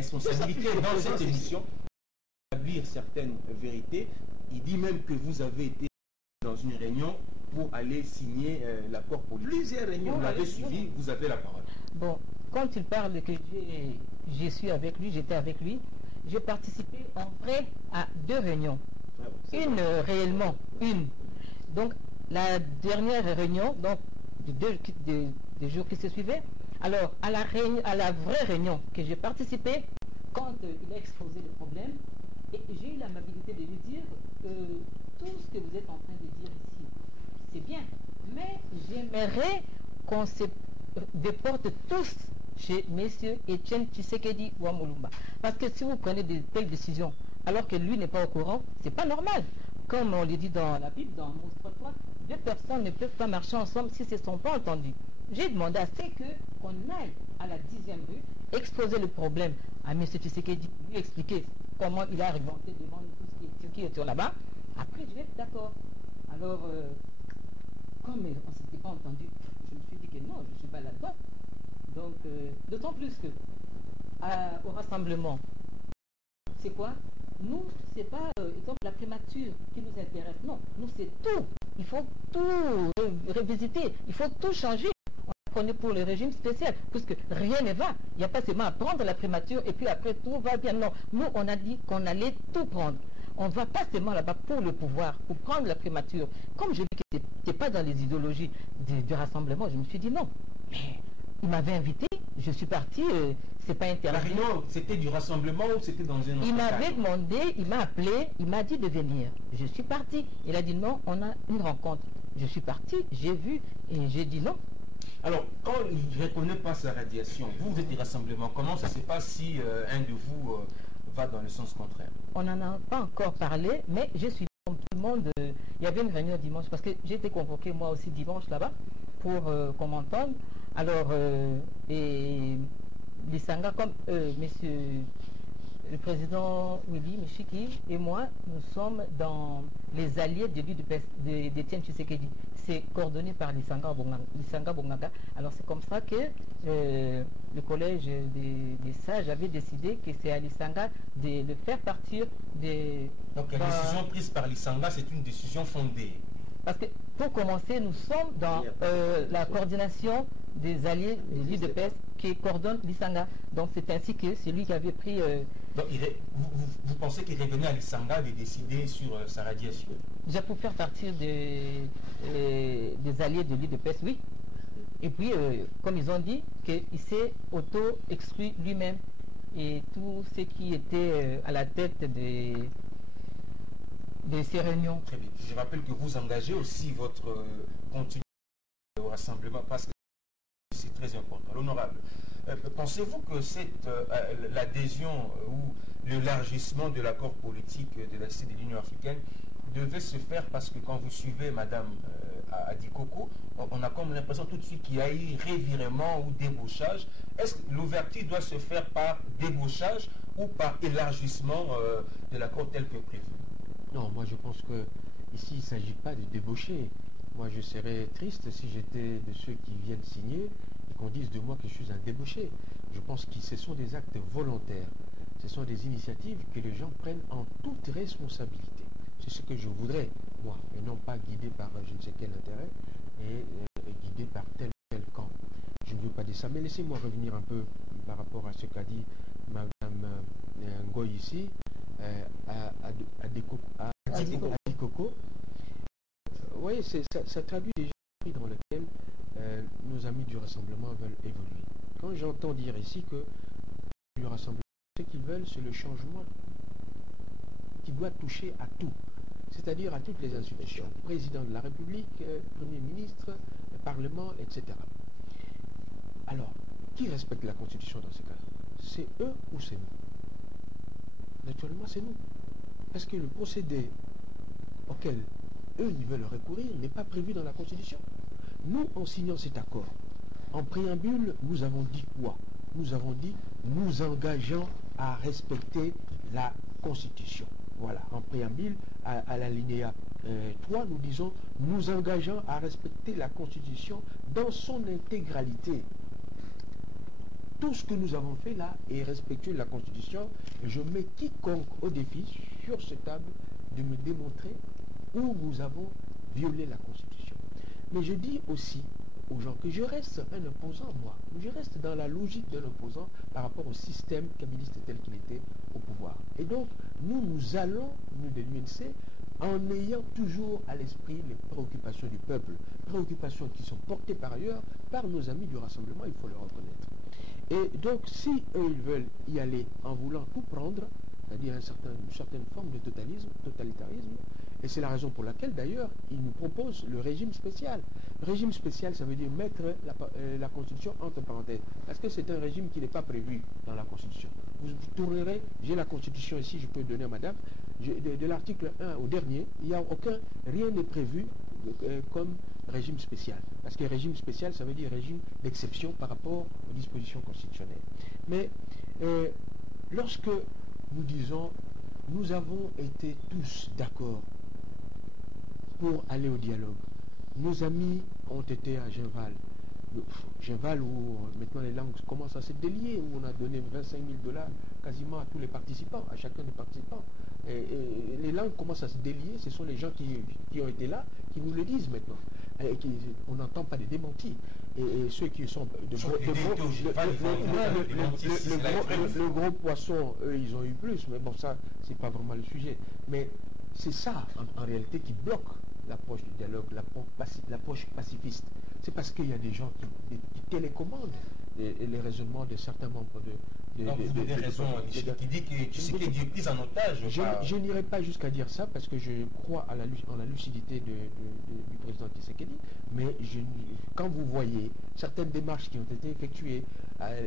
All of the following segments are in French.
responsabilité dans cette émission, établir certaines vérités. Il dit même que vous avez été dans une réunion pour aller signer l'accord politique. Plusieurs réunions, vous l'avez suivi, vous avez la parole. Bon, quand il parle que je suis avec lui, j'étais avec lui, j'ai participé en vrai à 2 réunions. Réellement, une. Donc, la dernière réunion, donc, des jours qui se suivaient, alors, à la vraie réunion que j'ai participé, quand il a exposé le problème, et j'ai eu l'amabilité de lui dire tout ce que vous êtes en train de dire ici, c'est bien, mais j'aimerais qu'on se déporte tous chez M. Etienne Tshisekedi Ouamulumba. Parce que si vous prenez de telles décisions, alors que lui n'est pas au courant, c'est pas normal. Comme on le dit dans la Bible, dans Amos 3, 2 personnes ne peuvent pas marcher ensemble si ce ne sont pas entendus. J'ai demandé à ce qu'on aille à la 10e rue, exposer le problème à M. Tshisekedi, lui expliquer comment il a argumenté devant tout ce qui était là-bas. Après, je vais être d'accord. Alors, comme on ne s'était pas entendu, je me suis dit que non, je ne suis pas là-dedans. Donc, d'autant plus que au rassemblement, c'est quoi? Nous, c'est pas exemple la primature qui nous intéresse. Non, nous c'est tout. Il faut tout revisiter. Il faut tout changer. On est pour le régime spécial, puisque rien ne va. Il n'y a pas seulement à prendre la primature et puis après tout va bien. Non, nous on a dit qu'on allait tout prendre. On ne va pas seulement là-bas pour le pouvoir, pour prendre la primature. Comme je dis que ce n'était pas dans les idéologies du rassemblement, je me suis dit non. Mais il m'avait invité, je suis parti, c'est pas interdit. La réunion, c'était du rassemblement ou c'était dans un autre Il m'avait demandé, il m'a appelé, il m'a dit de venir. Je suis parti. Il a dit non, on a une rencontre. Je suis parti, j'ai vu et j'ai dit non. Alors, quand il ne reconnaît pas sa radiation, vous êtes du rassemblement, comment ça se passe si un de vous va dans le sens contraire? On n'en a pas encore parlé, mais je suis comme tout le monde. Il y avait une réunion dimanche, parce que j'ai été convoqué moi aussi dimanche là-bas, pour qu'on m'entende. Alors, et Lisanga, comme monsieur le président Willy Michiki et moi, nous sommes dans les alliés de lui d'Etienne Tshisekedi. C'est coordonné par Lisanga Bongaga. Alors c'est comme ça que le collège des sages avait décidé que c'est à Lisanga de le faire partir des... Donc la décision prise par Lisanga, c'est une décision fondée. Parce que pour commencer, nous sommes dans la coordination des alliés de l'UDPS qui coordonne Lisanga. Donc c'est ainsi que c'est lui qui avait pris... Donc vous pensez qu'il revenait à Lisanga de décider sur sa radiation? Déjà pour faire partir des alliés de l'UDPS, oui. Et puis, comme ils ont dit, qu'il s'est auto-exclu lui-même. Et tous ceux qui étaient à la tête de ces réunions. Très bien. Je rappelle que vous engagez aussi votre contenu au rassemblement parce que c'est très important. L'honorable, pensez-vous que l'adhésion ou l'élargissement de l'accord politique de la CEDE de l'Union africaine devait se faire parce que quand vous suivez Madame Adikoko, on a comme l'impression tout de suite qu'il y a eu revirement ou débauchage. Est-ce que l'ouverture doit se faire par débauchage ou par élargissement de l'accord tel que prévu? Non, moi je pense que ici il ne s'agit pas de débaucher. Moi je serais triste si j'étais de ceux qui viennent signer et qu'on dise de moi que je suis un débauché. Je pense que ce sont des actes volontaires. Ce sont des initiatives que les gens prennent en toute responsabilité. C'est ce que je voudrais, moi, et non pas guidé par je ne sais quel intérêt et guidé par tel ou tel camp. Je ne veux pas dire ça, mais laissez-moi revenir un peu par rapport à ce qu'a dit Mme Ngoy ici. Adikoko. Oui, ça traduit déjà dans lequel nos amis du rassemblement veulent évoluer. Quand j'entends dire ici que le rassemblement, ce qu'ils veulent, c'est le changement qui doit toucher à tout, c'est-à-dire à toutes les institutions, président de la République, Premier ministre, Parlement, etc. Alors, qui respecte la Constitution dans ce cas-là? C'est eux ou c'est nous? Naturellement, c'est nous. Parce que le procédé auquel eux ils veulent recourir n'est pas prévu dans la Constitution. Nous, en signant cet accord, en préambule, nous avons dit quoi? Nous avons dit, nous engageons à respecter la Constitution. Voilà, en préambule, à l'alinéa 3, nous disons, nous engageons à respecter la Constitution dans son intégralité. tout ce que nous avons fait là est respectueux de la Constitution. Et je mets quiconque au défi sur cette table de me démontrer où nous avons violé la Constitution. Mais je dis aussi aux gens que je reste un opposant, moi. Je reste dans la logique d'un opposant par rapport au système kabiliste tel qu'il était au pouvoir. Et donc, nous allons, nous de l'UNC, en ayant toujours à l'esprit les préoccupations du peuple, préoccupations qui sont portées par ailleurs par nos amis du Rassemblement, il faut le reconnaître. Et donc, si eux, ils veulent y aller en voulant tout prendre, c'est-à-dire une certaine forme de totalitarisme, et c'est la raison pour laquelle, d'ailleurs, ils nous proposent le régime spécial. Le régime spécial, ça veut dire mettre la Constitution entre parenthèses, parce que c'est un régime qui n'est pas prévu dans la Constitution. Vous tournerez, j'ai la Constitution ici, je peux donner à madame, de l'article 1 au dernier, rien n'est prévu comme régime spécial. Parce que régime spécial, ça veut dire régime d'exception par rapport aux dispositions constitutionnelles. Mais lorsque nous disons, nous avons été tous d'accord pour aller au dialogue. Nos amis ont été à Genval où maintenant les langues commencent à se délier, où on a donné 25 000 $ quasiment à tous les participants, à chacun des participants. Et les langues commencent à se délier, ce sont les gens qui ont été là qui nous le disent maintenant. On n'entend pas des démentis. Et ceux qui sont le gros poisson, eux, ils ont eu plus, mais bon, ça, c'est pas vraiment le sujet. Mais c'est ça, en réalité, qui bloque l'approche du dialogue, l'approche pacifiste. C'est parce qu'il y a des gens qui télécommandent les raisonnements de certains membres de... Donc vous avez raison, qui dit que Tshisekedi est pris en otage. Je n'irai pas jusqu'à dire ça parce que je crois en la lucidité du président Tshisekedi, mais quand vous voyez certaines démarches qui ont été effectuées,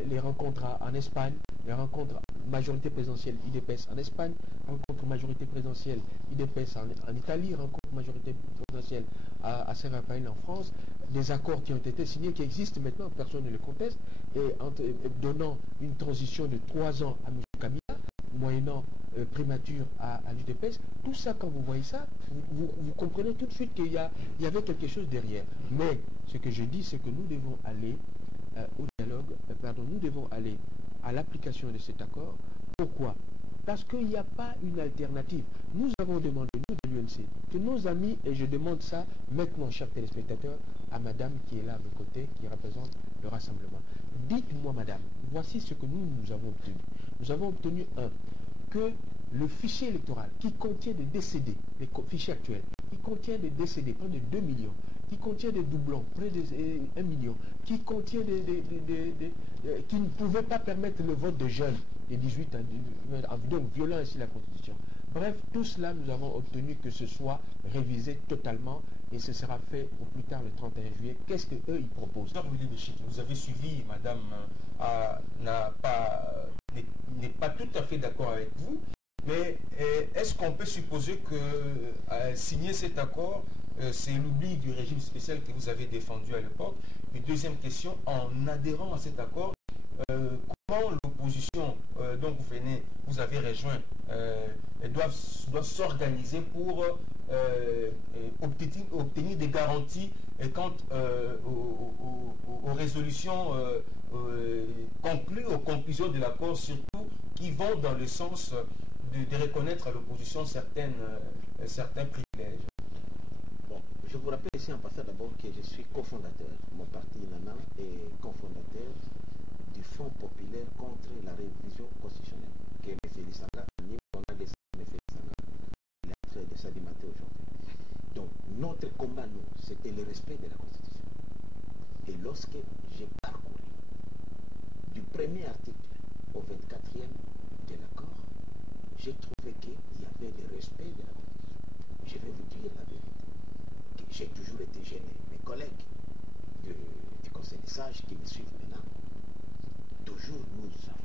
les rencontres en Espagne, les rencontres majorité présidentielle IDPS en Espagne, rencontre majorité présidentielle IDPS en Italie, rencontre majorité présidentielle à Saint-Raphaël en France, des accords qui ont été signés, qui existent maintenant, personne ne les conteste, et donnant une transition de 3 ans à M. Kabila, moyennant primature à l'UDPS, tout ça, quand vous voyez ça, vous comprenez tout de suite qu'il y avait quelque chose derrière. Mais ce que je dis, c'est que nous devons aller au dialogue, nous devons aller à l'application de cet accord. Pourquoi? Parce qu'il n'y a pas une alternative. Nous avons demandé, nous de l'UNC, que nos amis, et je demande ça maintenant, chers téléspectateurs, à madame qui est là à mes côtés, qui représente le rassemblement. Dites-moi, madame, voici ce que nous avons obtenu. Nous avons obtenu, que le fichier électoral qui contient des décédés, les fichiers actuels, qui contient des décédés, près de 2 millions, qui contient des doublons, près de 1 million, qui contient qui ne pouvaient pas permettre le vote de jeunes de 18 ans, donc violant ainsi la Constitution. Bref, tout cela, nous avons obtenu que ce soit révisé totalement et ce sera fait au plus tard le 31 juillet. Qu'est-ce qu'eux, ils proposent? Vous avez suivi, madame, n'est pas tout à fait d'accord avec vous, mais est-ce qu'on peut supposer que signer cet accord, c'est l'oubli du régime spécial que vous avez défendu à l'époque? Et deuxième question, en adhérant à cet accord, comment l'opposition dont vous avez rejoint doit s'organiser pour obtenir des garanties quant aux résolutions conclues, aux conclusions de l'accord, surtout qui vont dans le sens de reconnaître à l'opposition certains privilèges. Bon, je vous rappelle ici en passant d'abord que je suis cofondateur, mon parti Nana est cofondateur du Front populaire contre la révision constitutionnelle, que M. Lissanga anime, on a laissé M. Lissanga, il est en train de s'alimenter aujourd'hui. Donc notre combat, nous, c'était le respect de la Constitution. Et lorsque j'ai parcouru du premier article au 24e de l'accord, j'ai trouvé qu'il y avait le respect de la Constitution. Je vais vous dire la vérité. J'ai toujours été gêné. Mes collègues du Conseil des sages qui me suivent maintenant, toujours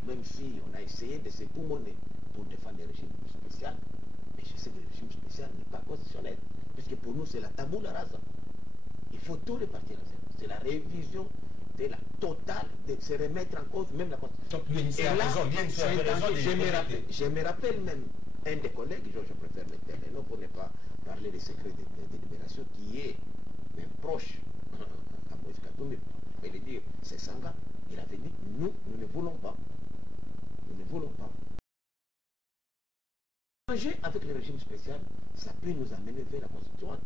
même si on a essayé de se poumonner pour défendre le régime spécial, mais je sais que le régime spécial n'est pas constitutionnel, puisque pour nous c'est la tabula rasa. Il faut tout repartir à zéro. C'est la révision de la totale, de se remettre en cause même la Constitution. Donc je me rappelle même un des collègues, je préfère mettre les noms pour ne pas parler des secrets de libération, qui est même proche à Moïse Katumbi, je vais le dire, c'est Sanga, il avait dit, nous ne voulons pas. Nous ne voulons pas. Changer avec le régime spécial, ça peut nous amener vers la constituante.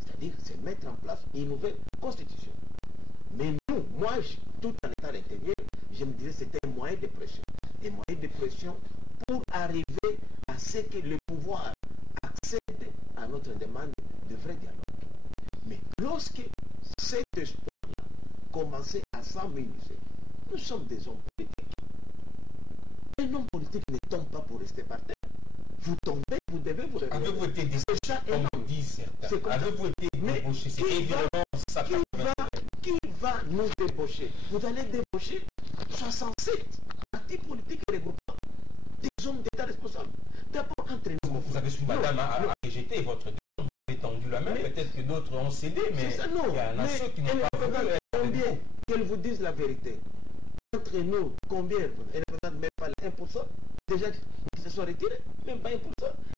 C'est-à-dire, c'est mettre en place une nouvelle constitution. Mais nous, moi, tout en étant à l'intérieur, je me disais que c'était un moyen de pression. Un moyen de pression pour arriver à ce que le pouvoir accède à notre demande de vrai dialogue. Mais lorsque cet espoir-là commençait à s'enveniser, nous sommes des hommes politiques. Un homme politique ne tombe pas pour rester par terre. Vous tombez, vous devez vous réveiller. Avez-vous été débauché, comme disent certains? Avez-vous été débauché? C'est évidemment ça. Qui va nous débaucher? Vous allez débaucher 67 partis politiques et regroupements, des hommes d'État responsables. D'abord, entre nous. Vous avez su, madame, à rejeter votre demande, vous avez tendu la main, peut-être que d'autres ont cédé, mais ça, non. il y en a ceux qui n'ont pas voulu. Combien qu'elles vous disent la vérité? Entre nous, combien? Elle ne représente même pas les 1%. Déjà qui se sont retirés, même pas 1%.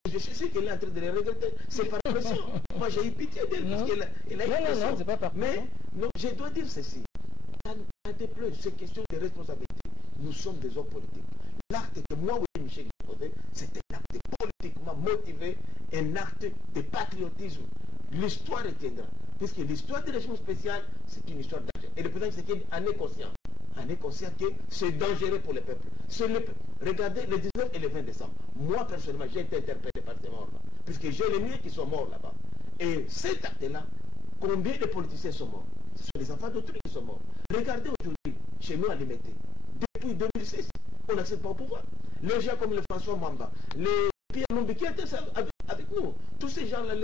Je suis sûr qu'elle est en train de les regretter. C'est par pression. Moi, j'ai eu pitié d'elle parce qu'elle a eu pression. Non, c'est pas par pression. Mais non, je dois dire ceci. À des plus, c'est question de responsabilité. Nous sommes des hommes politiques. L'acte que moi, Willy Michel, j'ai posé, c'était un acte politiquement motivé, un acte de patriotisme. L'histoire retiendra. Puisque l'histoire du régime spécial, c'est une histoire d'argent. Et le président Tshisekedi en est conscient. En est conscient que c'est dangereux pour le peuple. Regardez le 19 et le 20 décembre. Moi, personnellement, j'ai été interpellé par ces morts-là. Puisque j'ai les miens qui sont morts là-bas. Et cet acte-là, combien de politiciens sont morts? Ce sont les enfants d'autrui qui sont morts. Regardez aujourd'hui, chez nous à Limité, depuis 2006, on n'accède pas au pouvoir. Les gens comme le François Mwamba, les Pierre Numbi qui étaient avec nous, tous ces gens-là,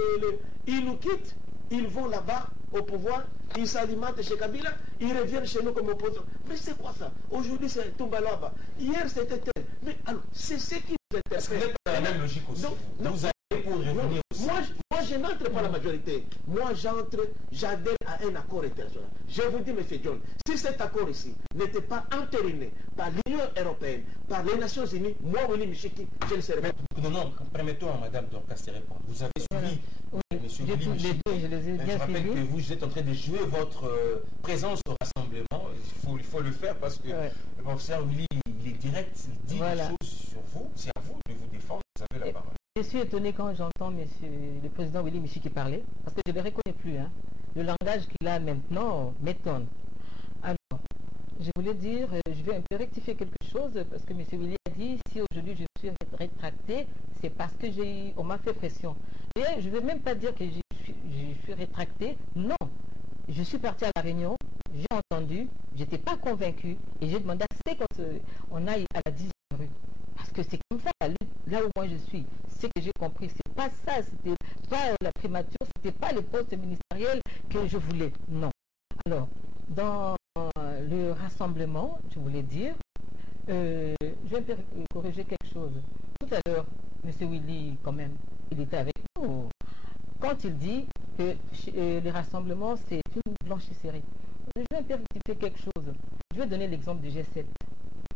ils nous quittent, ils vont là-bas au pouvoir, ils s'alimentent chez Kabila, ils reviennent chez nous comme opposants. Mais c'est quoi ça? Aujourd'hui c'est Tumbalaba, hier c'était tel. Mais alors, c'est ce qui nous intéresse. Est-ce que vous n'êtes pas la même logique aussi? Vous allez pour revenir aussi. Moi, je n'entre pas à la majorité. Moi, j'adhère à un accord international. Je vous dis, M. John, si cet accord ici n'était pas entériné par l'Union européenne, par les Nations Unies, moi, Willy Michiki, je ne serais pas. Non, permettons à Mme Dorcas de répondre. Vous avez suivi, M. Willy Michiki. Je rappelle que vous êtes en train de jouer votre présence au rassemblement. Il faut le faire parce que mon cher Willy, il est direct, il dit des choses sur vous. C'est à vous de vous défendre. Vous avez la parole. Je suis étonné quand j'entends le président Willy Michiki parler, parce que je ne le reconnais plus. Hein. Le langage qu'il a maintenant m'étonne. Alors, je voulais dire, je vais un peu rectifier quelque chose, parce que M. Willy a dit, si aujourd'hui je suis rétracté, c'est parce que on m'a fait pression. Et je ne veux même pas dire que je suis rétracté. Non, je suis parti à la réunion, j'ai entendu, je n'étais pas convaincu, et j'ai demandé à ce qu'on aille à la 10e rue. Parce que c'est comme ça, là où moi je suis, c'est que j'ai compris, c'est pas ça, c'était pas la primature, c'était pas le poste ministériel que je voulais, non. Alors, dans le rassemblement, je voulais dire, je vais corriger quelque chose. Tout à l'heure, M. Willy, quand même, il était avec nous, quand il dit que le rassemblement, c'est une blanchisserie. Je vais un peu rectifier quelque chose. Je vais donner l'exemple du G7.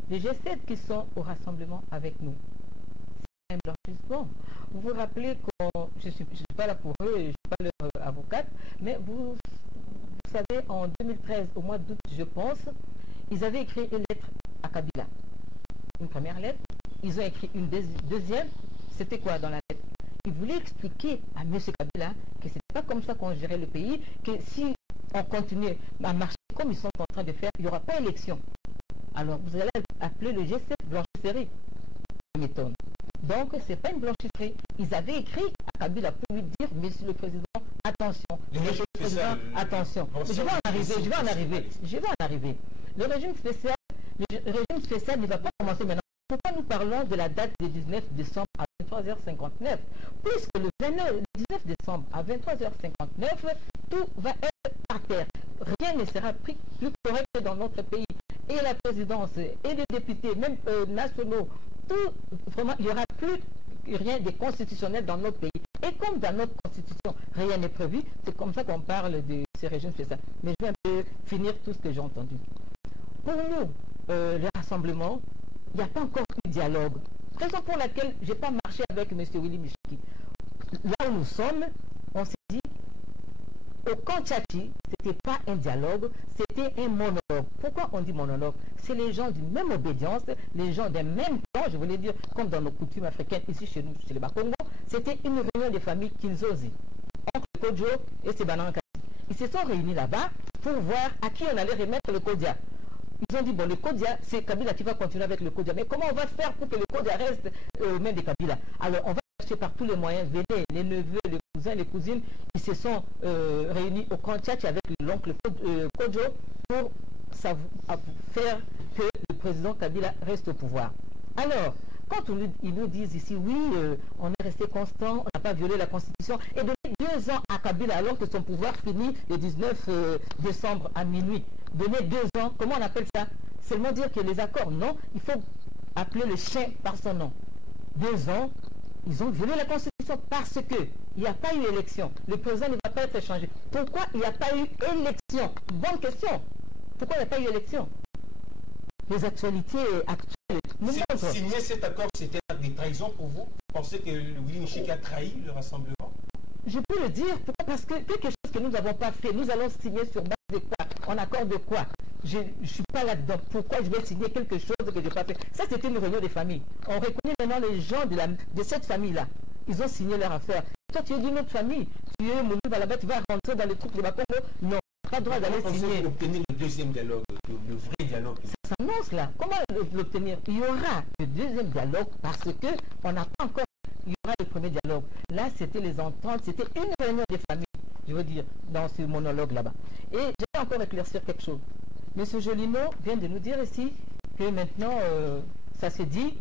Les G7 qui sont au rassemblement avec nous, c'est un blanchissement. Vous vous rappelez que je ne suis pas là pour eux, je ne suis pas leur avocate, mais vous savez, en 2013, au mois d'août, je pense, ils avaient écrit une lettre à Kabila. Une première lettre, ils ont écrit une deuxième. C'était quoi dans la lettre? Ils voulaient expliquer à M. Kabila que ce n'était pas comme ça qu'on gérait le pays, que si on continuait à marcher comme ils sont en train de faire, il n'y aura pas élection. Alors, vous allez appeler le G7 blanchisserie. Ça m'étonne. Donc, ce n'est pas une blanchisserie. Ils avaient écrit à Kabila pour lui dire, Monsieur le Président, attention. Monsieur le Président, attention. Je vais en arriver. Le régime spécial ne va pas commencer maintenant. Pourquoi nous parlons de la date du 19 décembre à 23h59? Puisque le 19 décembre à 23h59, tout va être par terre. Rien ne sera plus correct dans notre pays. Et la présidence, et les députés, même nationaux, tout, vraiment, il n'y aura plus rien de constitutionnel dans notre pays. Et comme dans notre constitution, rien n'est prévu, c'est comme ça qu'on parle de ces régimes spéciaux. Mais je vais un peu finir tout ce que j'ai entendu. Pour nous, le rassemblement, il n'y a pas encore eu de dialogue. Raison pour laquelle je n'ai pas marché avec M. Willy Michiki. Là où nous sommes, on s'est dit, Au camp Tchatchi, ce n'était pas un dialogue, c'était un monologue. Pourquoi on dit monologue? C'est les gens d'une même obédience, les gens d'un même clan, je voulais dire, comme dans nos coutumes africaines, ici chez nous, chez les Bakongo, c'était une réunion des familles Kinzozi, oncle Kodjo et Sebanan Kati. Ils se sont réunis là-bas pour voir à qui on allait remettre le Kodia. Ils ont dit, bon, le Kodia, c'est Kabila qui va continuer avec le Kodia. Mais comment on va faire pour que le Kodia reste aux mains des Kabila? Alors, on va chercher par tous les moyens. Venez, les neveux, les cousins, les cousines, ils se sont réunis au camp Tchatchi avec l'oncle Kodjo pour faire que le président Kabila reste au pouvoir. Alors, quand ils nous disent ici, oui, on est resté constant, on n'a pas violé la Constitution, et donner 2 ans à Kabila alors que son pouvoir finit le 19 décembre à minuit. Donner 2 ans, comment on appelle ça? Seulement dire que les accords, non, il faut appeler le chien par son nom. 2 ans, ils ont violé la Constitution parce qu'il n'y a pas eu élection. Le président ne va pas être changé. Pourquoi il n'y a pas eu élection? Bonne question. Pourquoi il n'y a pas eu élection? Les actualités actuelles nous montrent. Signer cet accord, c'était un acte de trahison pour vous? Vous pensez que Willy Nchiki a trahi le rassemblement? Je peux le dire. Pourquoi? Parce que quelque chose que nous n'avons pas fait, nous allons signer sur base de quoi? En accord de quoi? Je ne suis pas là-dedans. Pourquoi je vais signer quelque chose que je n'ai pas fait? Ça, c'était une réunion des familles. On reconnaît maintenant les gens de cette famille-là. Ils ont signé leur affaire. Toi, tu es d'une autre famille. Tu es Mouniba là-bas, tu vas rentrer dans les troupes de Bakongo. Non, pas le droit d'aller signer. Obtenir le deuxième dialogue, le vrai dialogue. Ça s'annonce là. Comment l'obtenir? Il y aura le deuxième dialogue parce qu'on n'a pas encore. Il y aura le premier dialogue. Là, c'était les ententes, c'était une réunion des familles, je veux dire, dans ce monologue là-bas. Et j'aimerais encore éclaircir quelque chose. M. Jolino vient de nous dire ici que maintenant, ça se dit,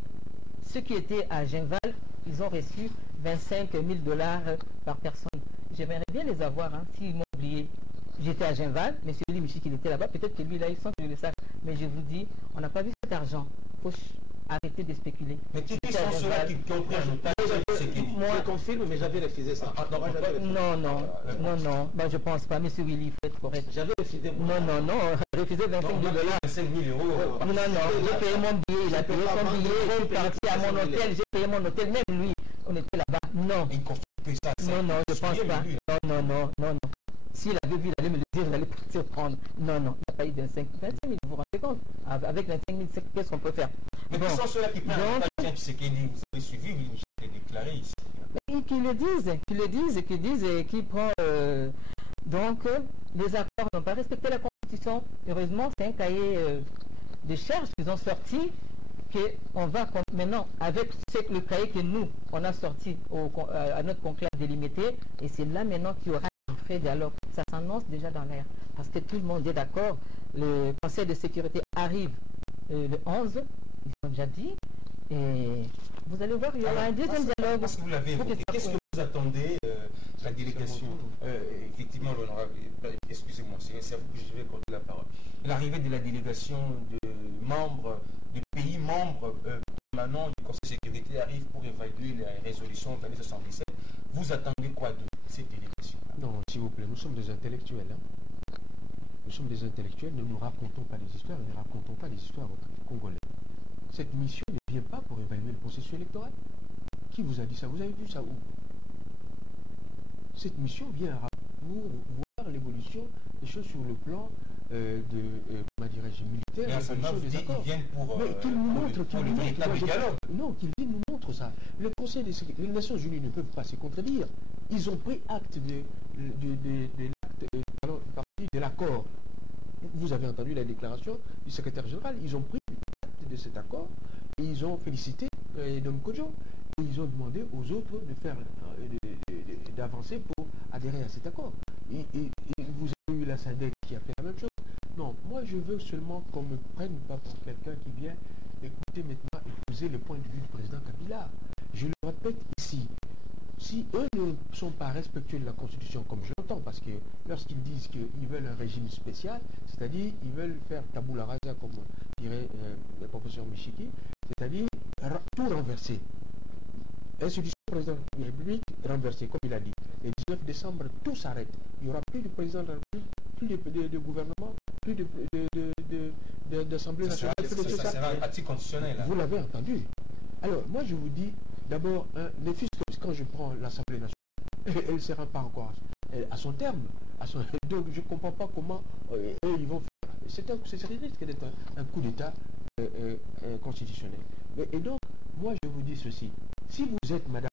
ceux qui étaient à Genval, ils ont reçu 25 000 $ par personne. J'aimerais bien les avoir, hein, s'ils m'ont oublié. J'étais à Genval, M. Willy Nchiki était là-bas, peut-être que lui là, il sent que je le sache. Mais je vous dis, on n'a pas vu cet argent. Il faut arrêter de spéculer. Mais qui sont ceux-là qui ont pris un otage? Moi, je confirme, mais j'avais refusé ça. Non. Bah, je pense pas. Monsieur Willy, il faut être correct. J'avais refusé. Non. Refusé 25 000 $. 25 000 €. Non, j'ai payé mon billet. Il a payé son billet. Je suis parti à mon hôtel. J'ai payé mon hôtel. Même lui, on était là-bas. Non. Il confirme ça. Non, je pense pas. Non. S'il avait vu, il allait me le dire, il allait partir prendre. Non, il n'y a pas eu 25 000. Vous vous rendez compte? Avec 25 000, qu'est-ce qu'on peut faire? Mais qui sont ceux-là qui prennent un otage? Vous avez suivi, il est déclaré ici. Qui le disent et qui prend... donc, les accords n'ont pas respecté la Constitution. Heureusement, c'est un cahier de charges qu'ils ont sorti qu'on va maintenant, avec le cahier que nous, on a sorti à notre conclave délimité, et c'est là maintenant qu'il y aura un vrai dialogue. Ça s'annonce déjà dans l'air, parce que tout le monde est d'accord. Le Conseil de sécurité arrive le 11, ils ont déjà dit, et vous allez voir, il y aura un deuxième dialogue. Parce que vous l'avez évoqué, qu'est-ce que vous attendez la délégation? Effectivement, l'honorable, excusez-moi, c'est à vous que je vais accorder la parole. L'arrivée de la délégation de membres, de pays membres permanents du Conseil de sécurité arrive pour évaluer la résolution 2277. Vous attendez quoi de cette délégation-là? Non, s'il vous plaît, nous sommes des intellectuels. Hein. Nous sommes des intellectuels, ne nous racontons pas des histoires, ne racontons pas des histoires aux Congolais. Cette mission ne vient pas pour évaluer le processus électoral. Qui vous a dit ça? Vous avez vu ça où? Cette mission vient pour voir l'évolution des choses sur le plan comment dirais-je, militaire. Ils viennent pour le véritable dialogue. Non, qu'ils viennent nous montrent ça. Le Conseil des les Nations Unies ne peuvent pas se contredire. Ils ont pris acte de l'accord. Vous avez entendu la déclaration du secrétaire général. Ils ont pris acte de cet accord et ils ont félicité Dom Kodjo. Et ils ont demandé aux autres de faire d'avancer pour adhérer à cet accord. Et vous avez eu la SADC qui a fait la même chose. Non, moi je veux seulement qu'on me prenne pas pour quelqu'un qui vient écouter maintenant et poser le point de vue du président Kabila. Je le répète ici, si eux ne sont pas respectueux de la Constitution, comme je l'entends, parce que lorsqu'ils disent qu'ils veulent un régime spécial, c'est-à-dire ils veulent faire tabula rasa, comme dirait le professeur Nchiki, c'est-à-dire tout renverser. Institution président de la République renversée, comme il a dit. Le 19 décembre, tout s'arrête. Il n'y aura plus de président de la République, plus de gouvernement, plus d'Assemblée nationale. Ça sera un parti constitutionnel. Vous l'avez entendu. Alors, moi, je vous dis, d'abord, ne fût-ce que quand je prends l'Assemblée nationale, elle ne sera pas encore à son terme. Donc je ne comprends pas comment eux ils vont faire. C'est risque d'être un coup d'État constitutionnel. Et donc, moi je vous dis ceci. Si vous êtes, madame,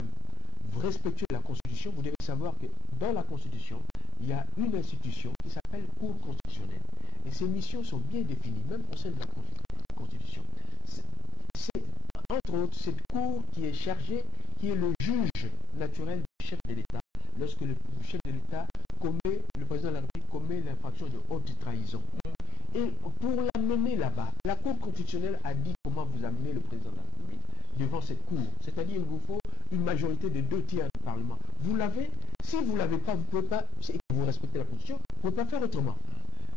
vous respectez la Constitution, vous devez savoir que dans la Constitution, il y a une institution qui s'appelle Cour constitutionnelle. Et ses missions sont bien définies, même au sein de la Constitution. C'est entre autres cette Cour qui est chargée, qui est le juge naturel du chef de l'État, lorsque le chef de l'État commet, le président de la République commet l'infraction de haute trahison. Et pour l'amener là-bas, la Cour constitutionnelle a dit comment vous amenez le président de la République devant cette Cour. C'est-à-dire qu'il vous faut une majorité de 2 tiers du Parlement. Vous l'avez. Si vous ne l'avez pas, vous ne pouvez pas, si vous respectez la Constitution, vous ne pouvez pas faire autrement.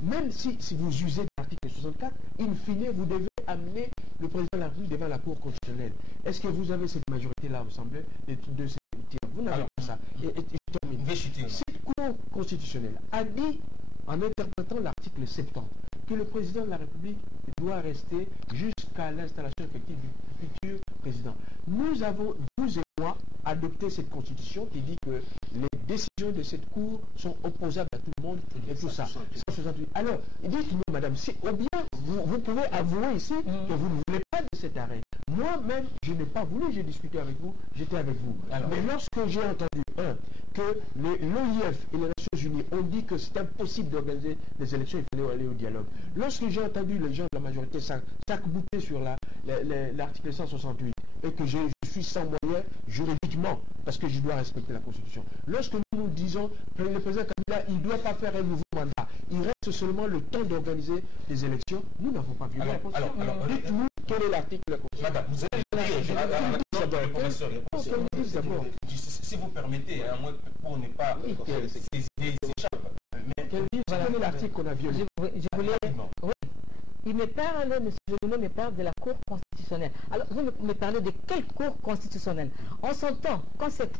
Même si vous usez de l'article 64, in fine, vous devez amener le président de la République devant la Cour constitutionnelle. Est-ce que vous avez cette majorité-là, vous semblez, de ces tiers? Vous n'avez pas ça. Et je termine. Cette Cour constitutionnelle a dit, en interprétant l'article 70, que le président de la République doit rester jusqu'à l'installation effective du futur président. Nous avons, vous et moi, adopté cette constitution qui dit que les décisions de cette Cour sont opposables à tout le monde et tout ça. 168. Alors, dites-nous, madame, si ou bien vous pouvez avouer ici que vous ne voulez pas de cet arrêt. Moi-même, je n'ai pas voulu, j'ai discuté avec vous, j'étais avec vous. Alors, mais lorsque j'ai entendu, que l'OIF et les Nations Unies ont dit que c'est impossible d'organiser des élections, il fallait aller au dialogue. Lorsque j'ai entendu les gens de la majorité s'arc-bouter sur l'article 168 et que je suis sans moyen juridiquement, parce que je dois respecter la Constitution. Lorsque nous disons que le président Kabila, il ne doit pas faire un nouveau mandat, il reste seulement le temps d'organiser des élections, nous n'avons pas violé la Constitution. Dites-nous quel est l'article de la Constitution. Madame, vous allez le professeur. Si vous permettez, moi, pour ne pas ces idées s'échappent. Quel est l'article qu'on a violé? Je voulais... Oui. Il me parle, M. Genou me parle de la Cour constitutionnelle. Alors, vous me parlez de quelle Cour constitutionnelle? On s'entend, quand cette